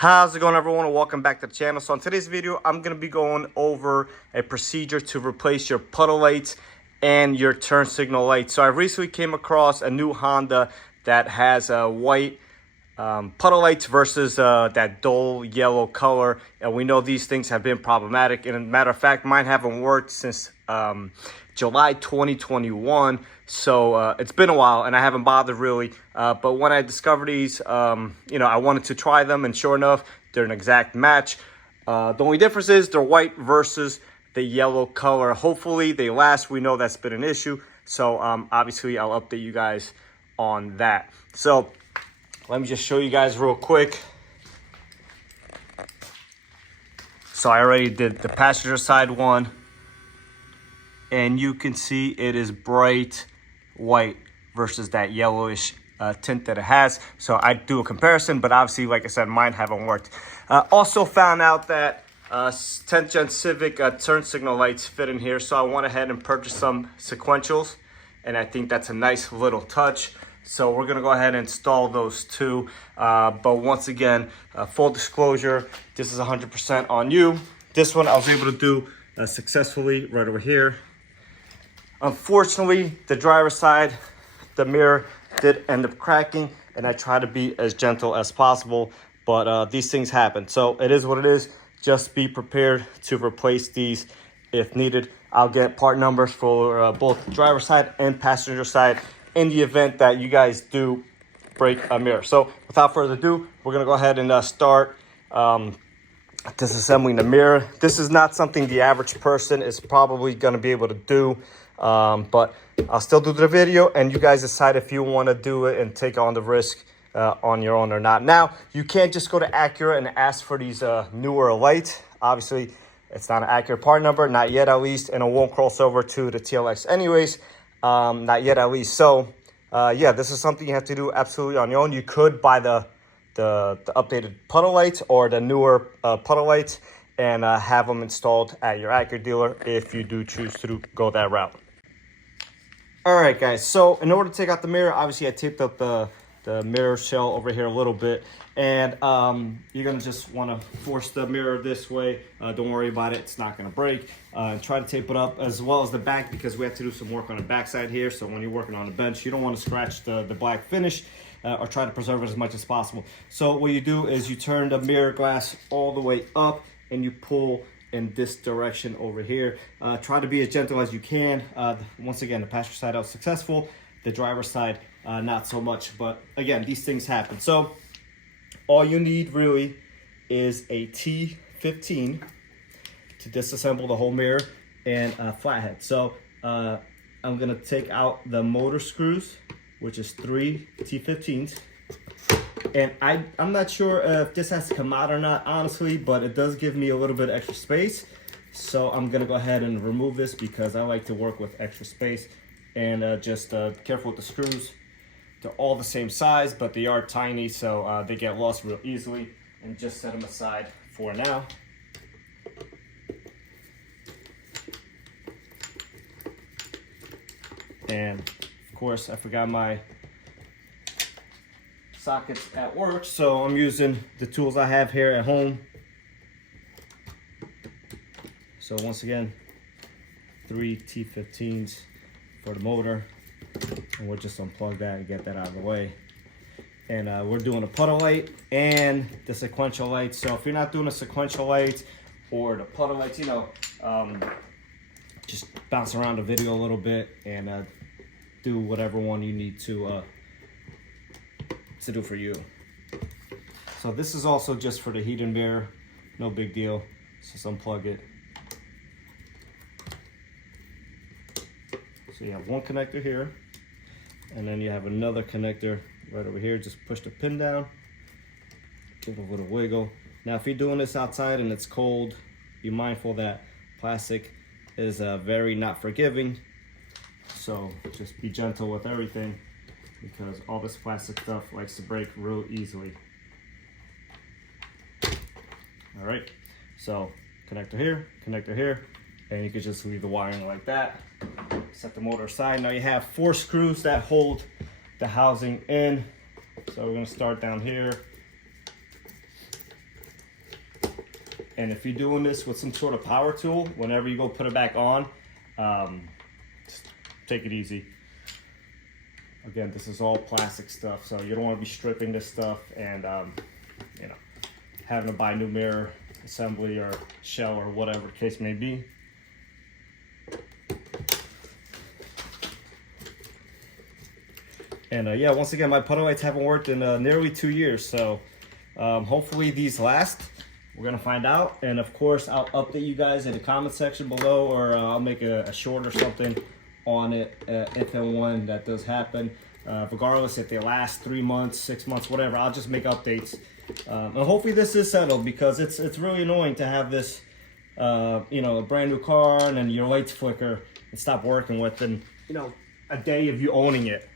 How's it going, everyone, and welcome back to the channel. So in today's video, I'm going to be going over a procedure to replace your puddle lights and your turn signal lights. So I recently came across a new Honda that has a white puddle lights versus that dull yellow color, and we know these things have been problematic. And as a matter of fact, mine haven't worked since July 2021, so it's been a while and I haven't bothered really, but when I discovered these, I wanted to try them, and sure enough, they're an exact match. The only difference is they're white versus the yellow color. Hopefully they last. We know that's been an issue, so obviously I'll update you guys on that. So let me just show you guys real quick. So I already did the passenger side one, and you can see it is bright white versus that yellowish tint that it has. So I do a comparison, but obviously, like I said, mine haven't worked. Also found out that 10th Gen Civic turn signal lights fit in here, so I went ahead and purchased some Sequentials, and I think that's a nice little touch. So we're gonna go ahead and install those too. But once again, full disclosure, this is 100% on you. This one I was able to do successfully right over here. Unfortunately, the driver's side, the mirror did end up cracking, and I try to be as gentle as possible, but these things happen. So it is what it is. Just be prepared to replace these if needed. I'll get part numbers for both driver's side and passenger side in the event that you guys do break a mirror. So without further ado, we're gonna go ahead and start disassembling the mirror. This is not something the average person is probably gonna be able to do. But I'll still do the video, and you guys decide if you want to do it and take on the risk on your own or not. Now, you can't just go to Acura and ask for these newer lights. Obviously, it's not an Acura part number, not yet at least, and it won't cross over to the TLX anyways, not yet at least. So, yeah, this is something you have to do absolutely on your own. You could buy the updated puddle lights or the newer puddle lights and have them installed at your Acura dealer if you do choose to go that route. All right, guys, so in order to take out the mirror, obviously I taped up the mirror shell over here a little bit, and you're gonna just wanna force the mirror this way. Don't worry about it, it's not gonna break. And try to tape it up as well as the back, because we have to do some work on the back side here. So when you're working on the bench, you don't wanna scratch the black finish, or try to preserve it as much as possible. So what you do is you turn the mirror glass all the way up, and you pull in this direction over here. Try to be as gentle as you can. Once again, the passenger side I was successful, the driver's side not so much, but again, these things happen. So all you need really is a T15 to disassemble the whole mirror and a flathead. So I'm gonna take out the motor screws, which is 3 T15s. And I'm not sure if this has to come out or not, honestly, but it does give me a little bit of extra space. So I'm gonna go ahead and remove this, because I like to work with extra space. And just careful with the screws. They're all the same size, but they are tiny, so they get lost real easily. And just set them aside for now. And of course, I forgot my sockets at work, so I'm using the tools I have here at home. So once again, 3 T15s for the motor, and we'll just unplug that and get that out of the way. And we're doing a puddle light and the sequential light. So if you're not doing a sequential light or the puddle lights, just bounce around the video a little bit and do whatever one you need to do for you. So this is also just for the heat and mirror, no big deal. Just unplug it. So you have one connector here, and then you have another connector right over here. Just push the pin down, give it a little wiggle. Now if you're doing this outside and it's cold, be mindful that plastic is very not forgiving, so just be gentle with everything, because all this plastic stuff likes to break real easily. All right, so connector here, and you can just leave the wiring like that. Set the motor aside. Now you have 4 screws that hold the housing in. So we're gonna start down here. And if you're doing this with some sort of power tool, whenever you go put it back on, just take it easy. Again, this is all plastic stuff, so you don't want to be stripping this stuff and you know, having to buy new mirror assembly or shell or whatever the case may be. And yeah, once again, my puddle lights haven't worked in nearly 2 years, so hopefully these last. We're gonna find out, and of course I'll update you guys in the comment section below, or I'll make a short or something on it if and when that does happen. Regardless if they last 3 months, 6 months, whatever, I'll just make updates. And hopefully this is settled, because it's really annoying to have this, you know, a brand new car and then your lights flicker and stop working within, you know, a day of you owning it.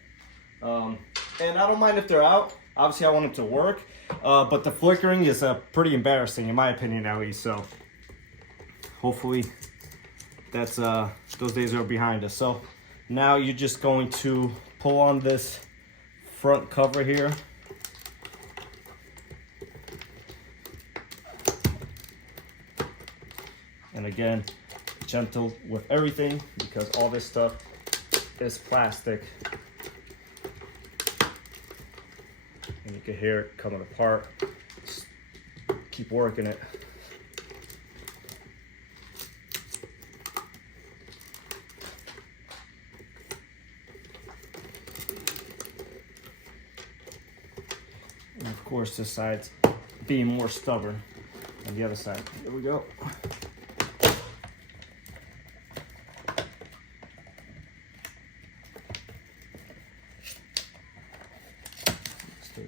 And I don't mind if they're out. Obviously I want it to work, but the flickering is pretty embarrassing, in my opinion at least. So hopefully that's those days are behind us. So now you're just going to pull on this front cover here. And again, gentle with everything, because all this stuff is plastic. And you can hear it coming apart. Just keep working it. And of course, this side's being more stubborn than the other side. Here we go.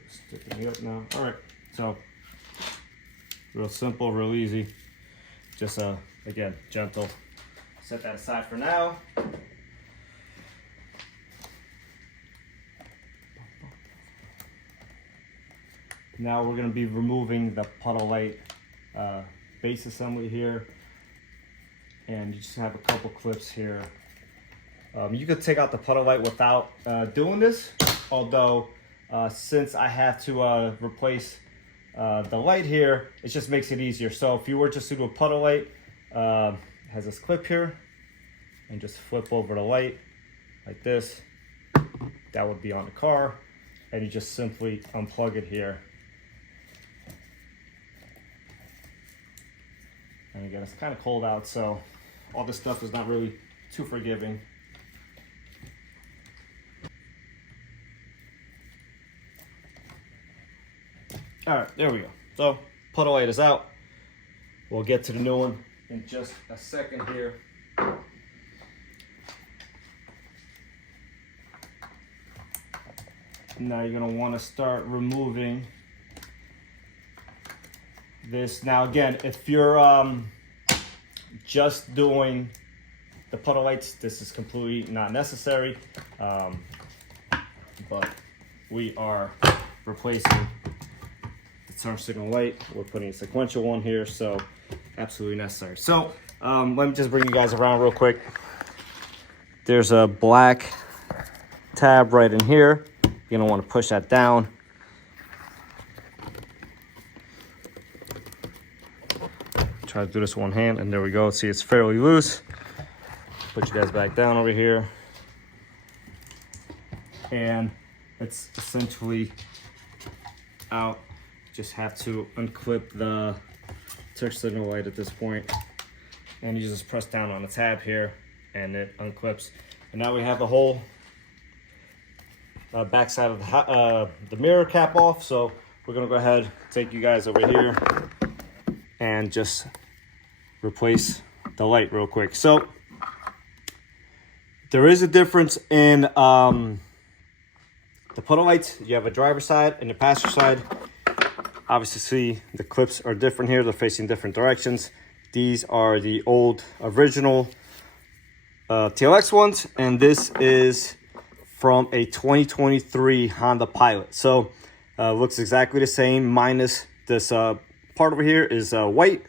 Sticking me up now. All right, so real simple, real easy. Just again, gentle. Set that aside for now. Now we're going to be removing the puddle light base assembly here, and you just have a couple clips here. You could take out the puddle light without doing this, although since I have to replace the light here, it just makes it easier. So if you were just to do a puddle light, it has this clip here, and just flip over the light like this. That would be on the car, and you just simply unplug it here. And again, it's kind of cold out, so all this stuff is not really too forgiving. All right, there we go. So puddle light is out. We'll get to the new one in just a second here. Now you're gonna want to start removing this. Now again, if you're just doing the puddle lights, this is completely not necessary. But we are replacing the turn signal light. We're putting a sequential one here, so absolutely necessary. So let me just bring you guys around real quick. There's a black tab right in here. You're gonna want to push that down. Try to do this one hand, and there we go. See, it's fairly loose. Put you guys back down over here. And it's essentially out. Just have to unclip the touch signal light at this point. And you just press down on the tab here, and it unclips. And now we have the whole back side of the mirror cap off. So we're gonna go ahead, take you guys over here, and just replace the light real quick. So there is a difference in the puddle lights. You have a driver's side and a passenger side. Obviously, see the clips are different here. They're facing different directions. These are the old original TLX ones, and this is from a 2023 Honda Pilot. So looks exactly the same, minus this part over here is white.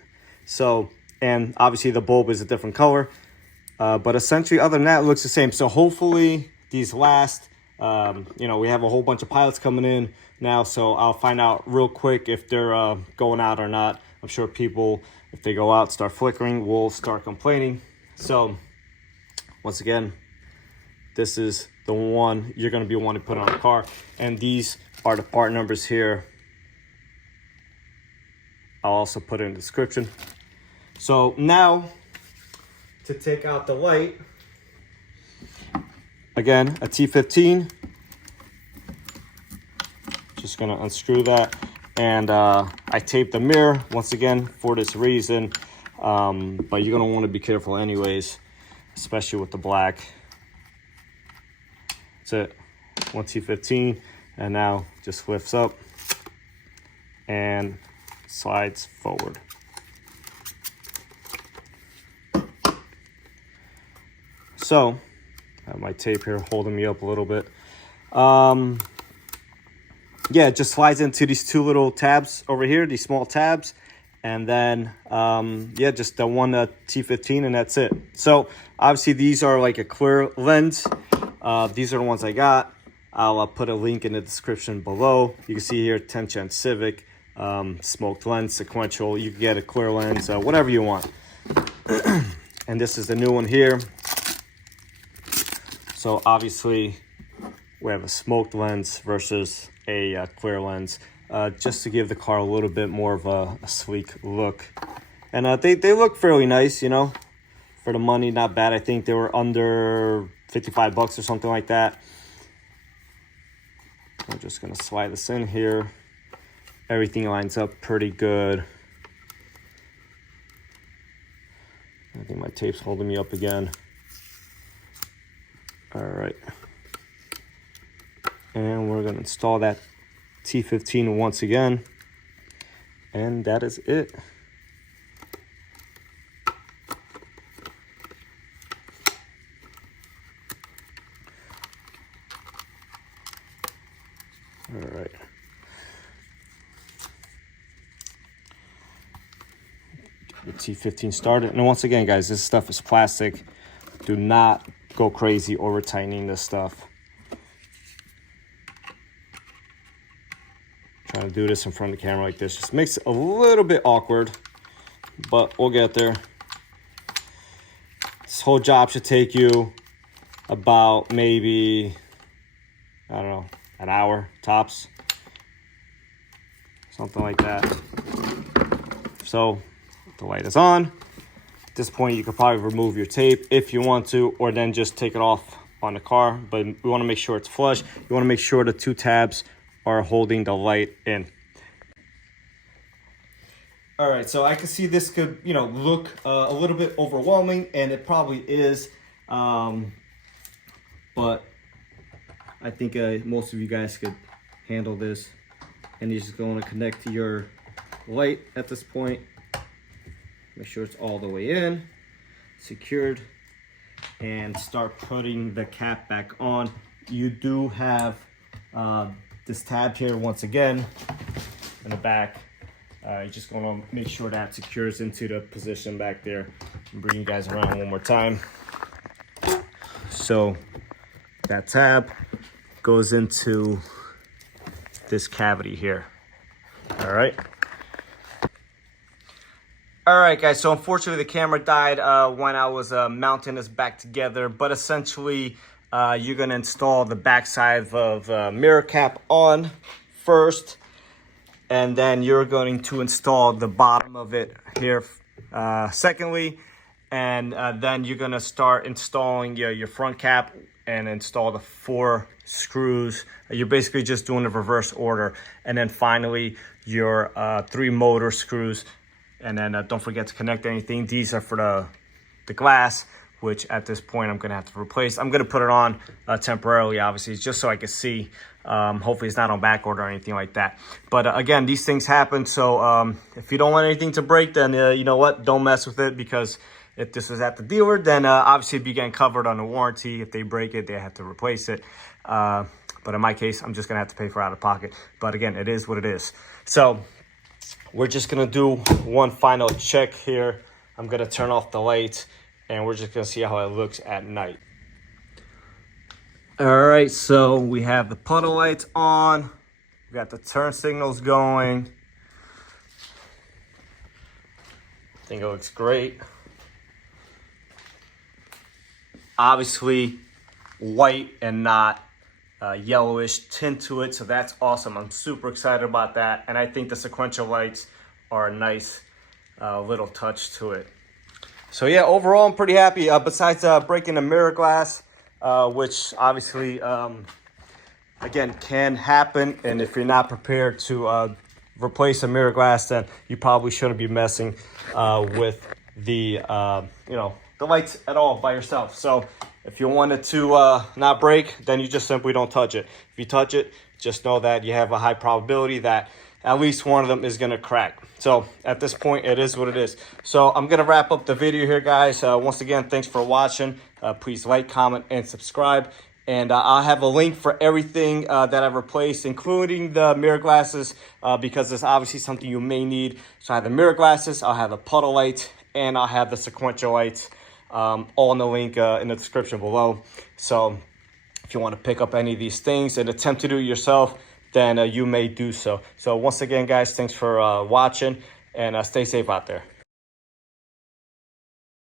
So, and obviously the bulb is a different color. But essentially, other than that, it looks the same. So hopefully these last. You know, we have a whole bunch of pilots coming in now, so I'll find out real quick if they're going out or not. I'm sure people, if they go out, start flickering, will start complaining. So once again, this is the one you're going to be wanting to put on a car, and these are the part numbers here. I'll also put it in the description. So now, to take out the light, again, a T15. Just gonna unscrew that, and I taped the mirror once again for this reason, but you're gonna want to be careful anyways, especially with the black. That's it, one T15, and now just lifts up and slides forward. So I have my tape here holding me up a little bit. Yeah, it just slides into these two little tabs over here, these small tabs, and then yeah, just the one T15, and that's it. So obviously these are like a clear lens. These are the ones I got. I'll put a link in the description below. You can see here 10 Gen Civic, smoked lens, sequential. You can get a clear lens, whatever you want. And this is the new one here. So obviously we have a smoked lens versus a clear lens, just to give the car a little bit more of a sleek look. And they look fairly nice, you know, for the money, not bad. I think they were under 55 bucks or something like that. I'm just gonna slide this in here. Everything lines up pretty good. I think my tape's holding me up again. All right. And we're gonna install that T15 once again. And that is it. All right. Get the T15 started. And once again, guys, this stuff is plastic. Do not go crazy over tightening this stuff. Trying to do this in front of the camera like this just makes it a little bit awkward, but we'll get there. This whole job should take you about maybe, I don't know, an hour tops, something like that. So the light is on. At this point, you could probably remove your tape if you want to, or then just take it off on the car, but we want to make sure it's flush. You want to make sure the two tabs are holding the light in. All right, so I can see this could, you know, look a little bit overwhelming, and it probably is, but I think most of you guys could handle this. And you're just going to connect to your light at this point. Make sure it's all the way in, secured, and start putting the cap back on. You do have this tab here once again in the back. You're just going to make sure that secures into the position back there. And bring you guys around one more time. So that tab goes into this cavity here. All right. All right, guys, so unfortunately the camera died when I was mounting this back together, but essentially you're gonna install the backside of mirror cap on first, and then you're going to install the bottom of it here secondly, and then you're gonna start installing your front cap and install the 4 screws. You're basically just doing the reverse order, and then finally your 3 motor screws. And then don't forget to connect anything. These are for the glass, which at this point I'm gonna have to replace. I'm gonna put it on temporarily, obviously, just so I can see. Hopefully it's not on back order or anything like that. But again, these things happen. So if you don't want anything to break, then you know what? Don't mess with it, because if this is at the dealer, then obviously it'd be getting covered on the warranty. If they break it, they have to replace it. But in my case, I'm just gonna have to pay for out of pocket. But again, it is what it is. So we're just gonna do one final check here. I'm gonna turn off the light, and we're just gonna see how it looks at night. All right, so we have the puddle lights on. We got the turn signals going. I think it looks great. Obviously, white and not yellowish tint to it, so that's awesome. I'm super excited about that, and I think the sequential lights are a nice little touch to it. So yeah, overall, I'm pretty happy. Besides breaking the mirror glass, which obviously, again, can happen. And if you're not prepared to replace a mirror glass, then you probably shouldn't be messing with the, the lights at all by yourself. So if you want it to not break, then you just simply don't touch it. If you touch it, just know that you have a high probability that at least one of them is gonna crack. So at this point, it is what it is. So I'm gonna wrap up the video here, guys. Once again, thanks for watching. Please like, comment, and subscribe. And I'll have a link for everything that I've replaced, including the mirror glasses, because it's obviously something you may need. So I have the mirror glasses, I'll have the puddle lights, and I'll have the sequential lights, all in the link in the description below. So if you want to pick up any of these things and attempt to do it yourself, then you may do so. So once again, guys, thanks for watching, and stay safe out there.